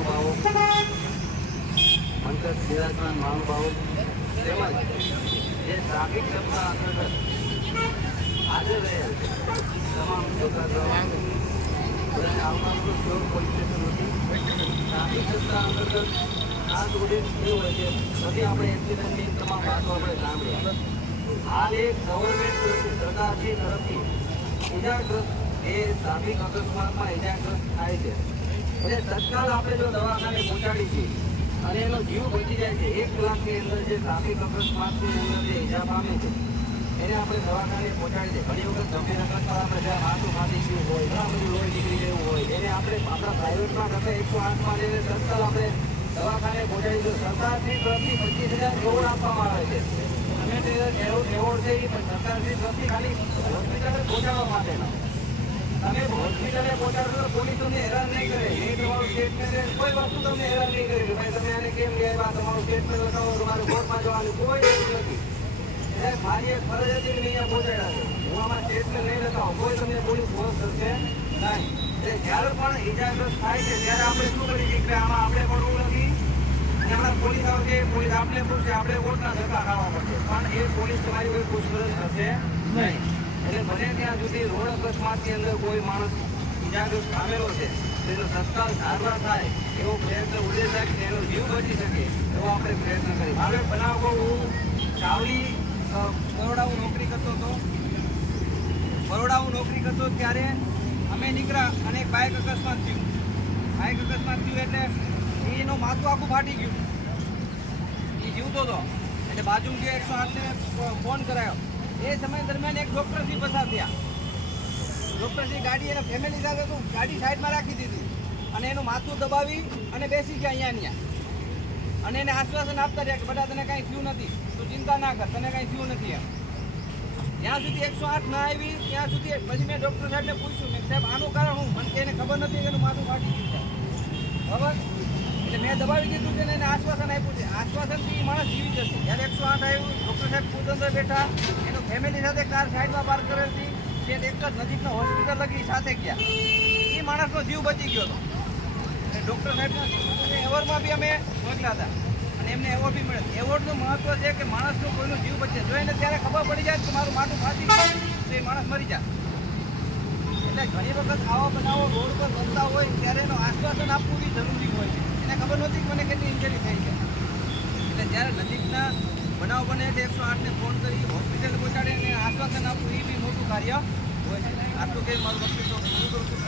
મહાનુભાવો, મંચ બિરાજમાન મહાનુભાવો તેમજ જે ટ્રાફિક સભા અંતર્ગત હાજર રહેલ તમામ યોદ્ધાઓ બધાને આવનારું સ્ટોર પોલીસ સ્ટેશન હતી. ટ્રાફિક સભા અંતર્ગત આ જોડે એવું હોય છે બધી આપણે એક્સિડન્ટની તમામ વાતો આપણે સાંભળી. હાલ એક ગવર્મેન્ટ સરકારશ્રી તરફથી ઇજાગ્રસ્ત એ ટ્રાફિક અકસ્માતમાં ઇજાગ્રસ્ત થાય છે એટલે તત્કાલ આપણે જો દવાખાને પહોંચાડી છીએ અને એનો જીવ બચી જાય છે, 1 કલાકની અંદર જે ટ્રાફિક અકસ્માતની અંદર જે ઇજા પામે છે એને આપણે દવાખાને પહોંચાડી દઈએ. ઘણી વખત ગંભીર અકસ્માત આપણે જ્યાં માથું ફાટી ગયું હોય, ઘણા બધું લોહી નીકળી ગયું હોય એને આપણે આપણા પ્રાઇવેટમાં કરતા 108માં લઈને તત્કાલ આપણે દવાખાને પહોંચાડી દઈએ. સરકારશ્રી તરફથી 25,000 એવોર્ડ આપવામાં આવે છે અને તે એવોર્ડ છે એ સરકારશ્રી તરફથી ખાલી હોસ્પિટલે પહોંચાડવા માટેનો. તમે હોસ્પિટલે પહોંચાડો તો પોલીસ તમને હેરાન નહીં કરે, એ તમારું સ્ટેટમેન્ટ કોઈ વસ્તુ તમને હેરાન નહીં કરે કે ભાઈ તમે આને કેમ લઈ આવ્યા, તમારું સ્ટેટમેન્ટ લખાવો, તમારે કોર્ટમાં જવાનું કોઈ એવું નથી. એટલે મારી એક ફરજ હતી કે અહીંયા પહોંચાડ્યા છે, હું આમાં સ્ટેટમેન્ટ નહીં લખાવો, કોઈ તમને પોલીસ ફોર્સ કરશે નહીં. એટલે જ્યારે પણ ઇજાગ્રસ્ત થાય છે ત્યારે આપણે શું કરી શકીએ કે આમાં આપણે પડવું નથી અને હમણાં પોલીસ આવશે, પોલીસ આપણે પૂછશે, આપણે કોર્ટના ધક્કા ખાવા પડશે, પણ એ પોલીસ તમારી કોઈ પૂછપરછ કરશે નહીં. એટલે બને ત્યાં સુધી રોડ અકસ્માતની અંદર કોઈ માણસ ઇજાગ્રસ્ત પામેલો છે તેનો તત્કાલ સારવાર થાય એવો પ્રયત્ન ઉદ્દેશ થાય કે એનો જીવ બચી શકે એવો આપણે પ્રયત્ન કરીએ. હવે બનાવો હું ચાવલી બરોડા હું નોકરી કરતો હતો ત્યારે અમે નીકળ્યા અને એક બાઇક અકસ્માત થયું એટલે એનું માથું આખું ફાટી ગયું, એ જીવતો હતો એટલે બાજુમાં જે 108ને ફોન કરાયો. એ સમય દરમિયાન એક ડૉક્ટરશ્રી પસાર થયા. ડૉક્ટરશ્રી ગાડી એના ફેમિલી સાથે હતું, ગાડી સાઈડમાં રાખી દીધી અને એનું માથું દબાવી અને બેસી ગયા અહીંયા અને એને આશ્વાસન આપતા રહ્યા કે બધા તને કાંઈ થયું નથી, તું ચિંતા ના કર, તને કાંઈ થયું નથી એમ. જ્યાં સુધી 108 ના આવી ત્યાં સુધી પછી મેં ડૉક્ટર સાહેબને પૂછ્યું મેં સાહેબ આનું કારણ હું, મને કે એને ખબર નથી કે એનું માથું ફાટી ગયું બરાબર. એટલે મેં દબાવી દીધું કે એને આશ્વાસન આપ્યું છે, આશ્વાસનથી માણસ જીવી જશે. જ્યારે 108 આવ્યું ડૉક્ટર સાહેબ ખુદ અંદર બેઠા, એનું ફેમિલી સાથે કાર સાઈડમાં પાર્ક કરેલી તે એક જ નજીકના હોસ્પિટલ લગી સાથે ગયા, એ માણસનો જીવ બચી ગયો હતો. અને ડૉક્ટર સાહેબના એવોર્ડમાં બી અમે મોકલ્યા હતા અને એમને એવોર્ડ બી મળ્યો. એવોર્ડનું મહત્વ છે કે માણસનું કોઈનું જીવ બચે, જો એને ત્યારે ખબર પડી જાય કે મારું માથું ફાટી ગયું તો એ માણસ મરી જાય. એટલે ઘણી વખત આવા બનાવો રોડ પર બનતા હોય ત્યારે એનું આશ્વાસન આપવું બી જરૂરી હોય છે. એને ખબર નહોતી કે મને કેટલી ઇન્જરી થઈ છે. એટલે જ્યારે નજીકના બનાવ બને એટલે 108ને ફોન કરી હોસ્પિટલ પહોંચાડીને આશ્વાસન આપવું એ બી મોટું કાર્ય હોય છે. આટલું કંઈ મારું વક્તવ્ય પૂરું કરું છું.